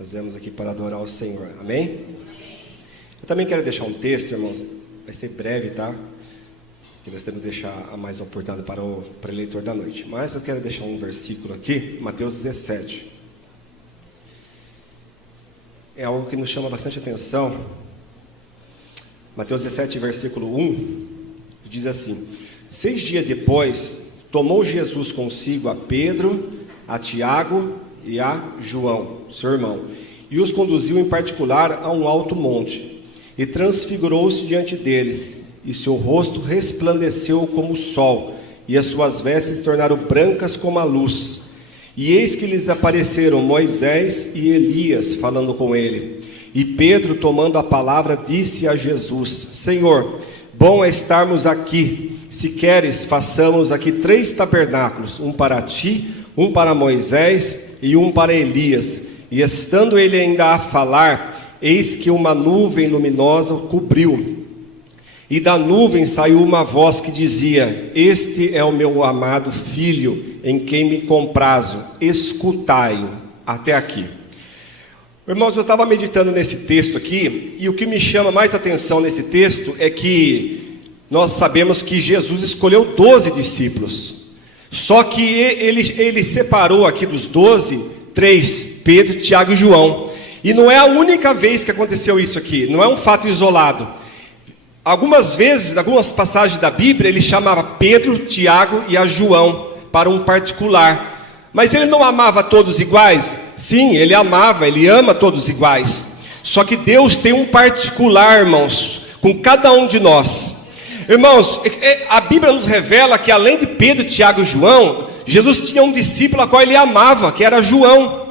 Nós viemos aqui para adorar o Senhor, amém? Eu também quero deixar um texto, irmãos, vai ser breve, tá? Que nós temos que deixar a mais oportunidade para o eleitor da noite. Mas eu quero deixar um versículo aqui, Mateus 17. É algo que nos chama bastante atenção. Mateus 17, versículo 1, diz assim: 6 dias depois, tomou Jesus consigo a Pedro, a Tiago e a João, seu irmão, e os conduziu em particular a um alto monte, e transfigurou-se diante deles, e seu rosto resplandeceu como o sol, e as suas vestes se tornaram brancas como a luz. E eis que lhes apareceram Moisés e Elias falando com ele. E Pedro, tomando a palavra, disse a Jesus: Senhor, bom é estarmos aqui. Se queres, façamos aqui 3 tabernáculos, um para ti, um para Moisés e um para Elias. E estando ele ainda a falar, eis que uma nuvem luminosa o cobriu. E da nuvem saiu uma voz que dizia: Este é o meu amado filho, em quem me comprazo, escutai-o. Até aqui. Irmãos, eu estava meditando nesse texto aqui, e o que me chama mais atenção nesse texto é que nós sabemos que Jesus escolheu 12 discípulos. Só que ele separou aqui dos 12, 3, Pedro, Tiago e João. E não é a única vez que aconteceu isso aqui, não é um fato isolado. Algumas vezes, algumas passagens da Bíblia, ele chamava Pedro, Tiago e a João para um particular. Mas ele não amava todos iguais? Sim, ele amava, ele ama todos iguais. Só que Deus tem um particular, irmãos, com cada um de nós. Irmãos, a Bíblia nos revela que além de Pedro, Tiago e João, Jesus tinha um discípulo a qual ele amava, que era João.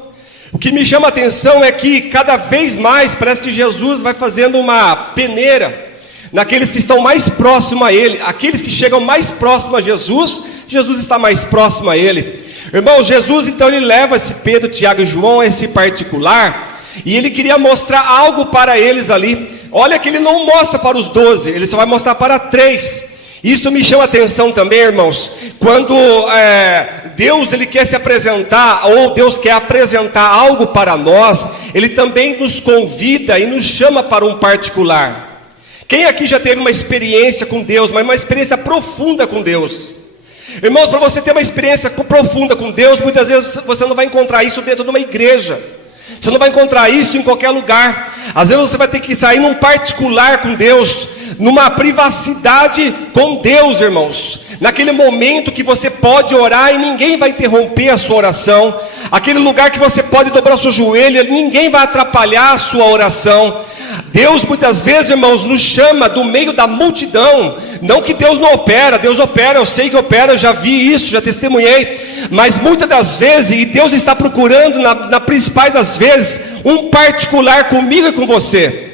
O que me chama a atenção é que cada vez mais parece que Jesus vai fazendo uma peneira naqueles que estão mais próximos a ele. Aqueles que chegam mais próximo a Jesus, Jesus está mais próximo a ele. Irmão, Jesus então ele leva esse Pedro, Tiago e João a esse particular, e ele queria mostrar algo para eles ali. Olha que ele não mostra para os 12, ele só vai mostrar para 3. Isso me chama a atenção também, irmãos, quando Deus ele quer se apresentar, ou Deus quer apresentar algo para nós, ele também nos convida e nos chama para um particular. Quem aqui já teve uma experiência com Deus, mas uma experiência profunda com Deus? Irmãos, para você ter uma experiência profunda com Deus, muitas vezes você não vai encontrar isso dentro de uma igreja. Você não vai encontrar isso em qualquer lugar. Às vezes você vai ter que sair num particular com Deus, numa privacidade com Deus, irmãos. Naquele momento que você pode orar e ninguém vai interromper a sua oração. Aquele lugar que você pode dobrar o seu joelho, ninguém vai atrapalhar a sua oração. Deus muitas vezes, irmãos, nos chama do meio da multidão. Não que Deus não opera, Deus opera, eu sei que opera, eu já vi isso, já testemunhei. Mas muitas das vezes, e Deus está procurando na principais das vezes, um particular comigo e com você.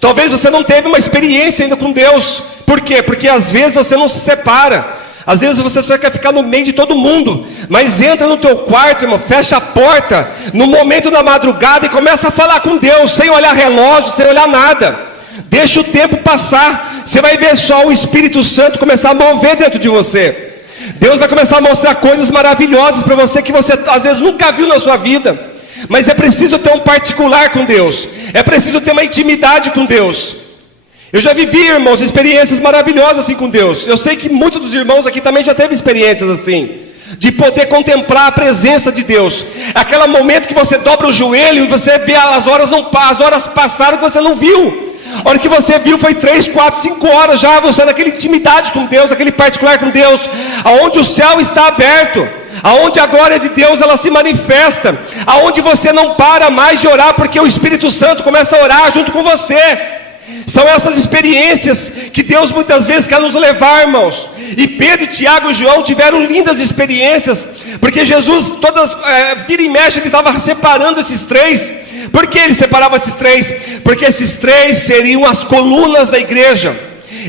Talvez você não teve uma experiência ainda com Deus. Por quê? Porque às vezes você não se separa. Às vezes você só quer ficar no meio de todo mundo. Mas entra no teu quarto, irmão, fecha a porta no momento da madrugada e começa a falar com Deus, sem olhar relógio, sem olhar nada. Deixa o tempo passar. Você vai ver só o Espírito Santo começar a mover dentro de você. Deus vai começar a mostrar coisas maravilhosas para você que você às vezes nunca viu na sua vida. Mas é preciso ter um particular com Deus. É preciso ter uma intimidade com Deus. Eu já vivi, irmãos, experiências maravilhosas assim com Deus. Eu sei que muitos dos irmãos aqui também já teve experiências assim, de poder contemplar a presença de Deus. Aquele momento que você dobra o joelho e você vê as horas passaram que você não viu. A hora que você viu foi 3, 4, 5 horas já, você naquela intimidade com Deus, aquele particular com Deus, aonde o céu está aberto, aonde a glória de Deus ela se manifesta, aonde você não para mais de orar, porque o Espírito Santo começa a orar junto com você. São essas experiências que Deus muitas vezes quer nos levar, irmãos. E Pedro, Tiago e João tiveram lindas experiências, porque Jesus, vira e mexe, ele estava separando esses 3. Por que ele separava esses 3? Porque esses 3 seriam as colunas da igreja.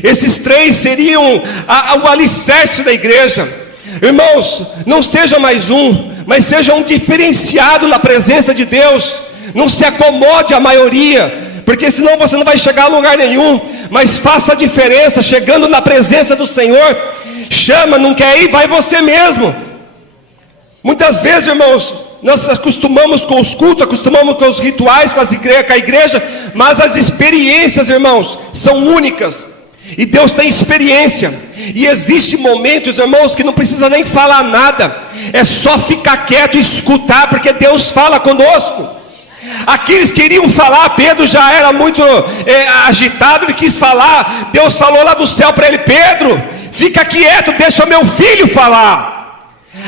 Esses 3 seriam o alicerce da igreja. Irmãos, não seja mais um, mas seja um diferenciado na presença de Deus. Não se acomode à maioria, porque senão você não vai chegar a lugar nenhum. Mas faça a diferença chegando na presença do Senhor. Chama, não quer ir, vai você mesmo. Muitas vezes, irmãos, nós acostumamos com os cultos, acostumamos com os rituais, com a igreja, mas as experiências, irmãos, são únicas. E Deus tem experiência. E existe momentos, irmãos, que não precisa nem falar nada, é só ficar quieto e escutar, porque Deus fala conosco. Aqueles queriam falar, Pedro já era muito agitado, ele quis falar. Deus falou lá do céu para ele: Pedro, fica quieto, deixa meu filho falar.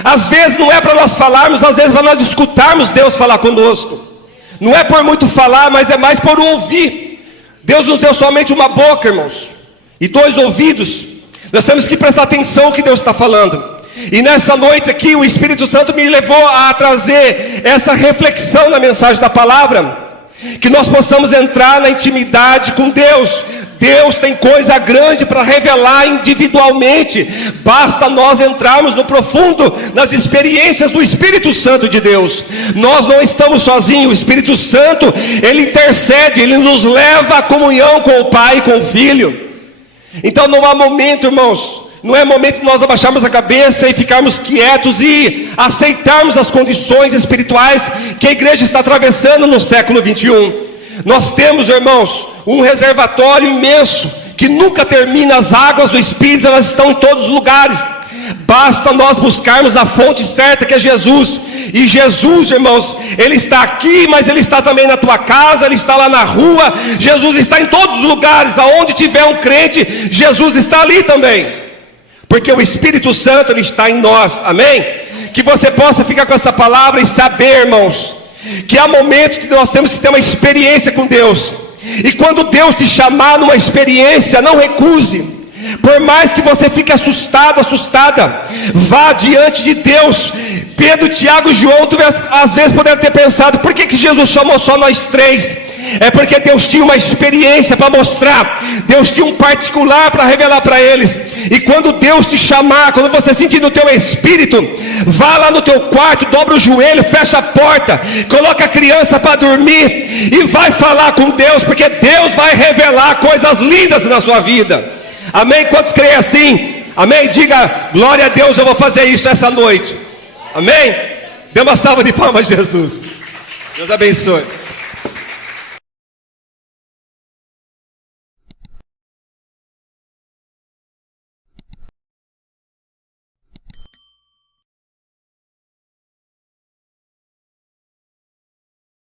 Às vezes não é para nós falarmos, às vezes é para nós escutarmos Deus falar conosco. Não é por muito falar, mas é mais por ouvir. Deus nos deu somente uma boca, irmãos, e 2 ouvidos. Nós temos que prestar atenção no que Deus está falando. E nessa noite aqui, o Espírito Santo me levou a trazer essa reflexão na mensagem da palavra, que nós possamos entrar na intimidade com Deus. Deus tem coisa grande para revelar individualmente, basta nós entrarmos no profundo, nas experiências do Espírito Santo de Deus. Nós não estamos sozinhos, o Espírito Santo, Ele intercede, Ele nos leva à comunhão com o Pai e com o Filho. Então não há momento, irmãos, não é momento de nós abaixarmos a cabeça e ficarmos quietos e aceitarmos as condições espirituais que a igreja está atravessando no século 21. Nós temos, irmãos, um reservatório imenso, que nunca termina. As águas do Espírito, elas estão em todos os lugares. Basta nós buscarmos a fonte certa, que é Jesus. E Jesus, irmãos, Ele está aqui, mas Ele está também na tua casa, Ele está lá na rua. Jesus está em todos os lugares. Aonde tiver um crente, Jesus está ali também, porque o Espírito Santo, Ele está em nós, amém? Que você possa ficar com essa palavra e saber, irmãos, que há momentos que nós temos que ter uma experiência com Deus. E quando Deus te chamar numa experiência, não recuse. Por mais que você fique assustado, assustada, vá diante de Deus. Pedro, Tiago e João, às vezes poderiam ter pensado: por que Jesus chamou só nós 3? É porque Deus tinha uma experiência para mostrar. Deus tinha um particular para revelar para eles. E quando Deus te chamar, quando você sentir no teu espírito, vá lá no teu quarto, dobra o joelho, fecha a porta, coloca a criança para dormir e vai falar com Deus, porque Deus vai revelar coisas lindas na sua vida. Amém? Quantos creem assim? Amém? Diga: glória a Deus, eu vou fazer isso essa noite. Amém? Dê uma salva de palmas a Jesus. Deus abençoe.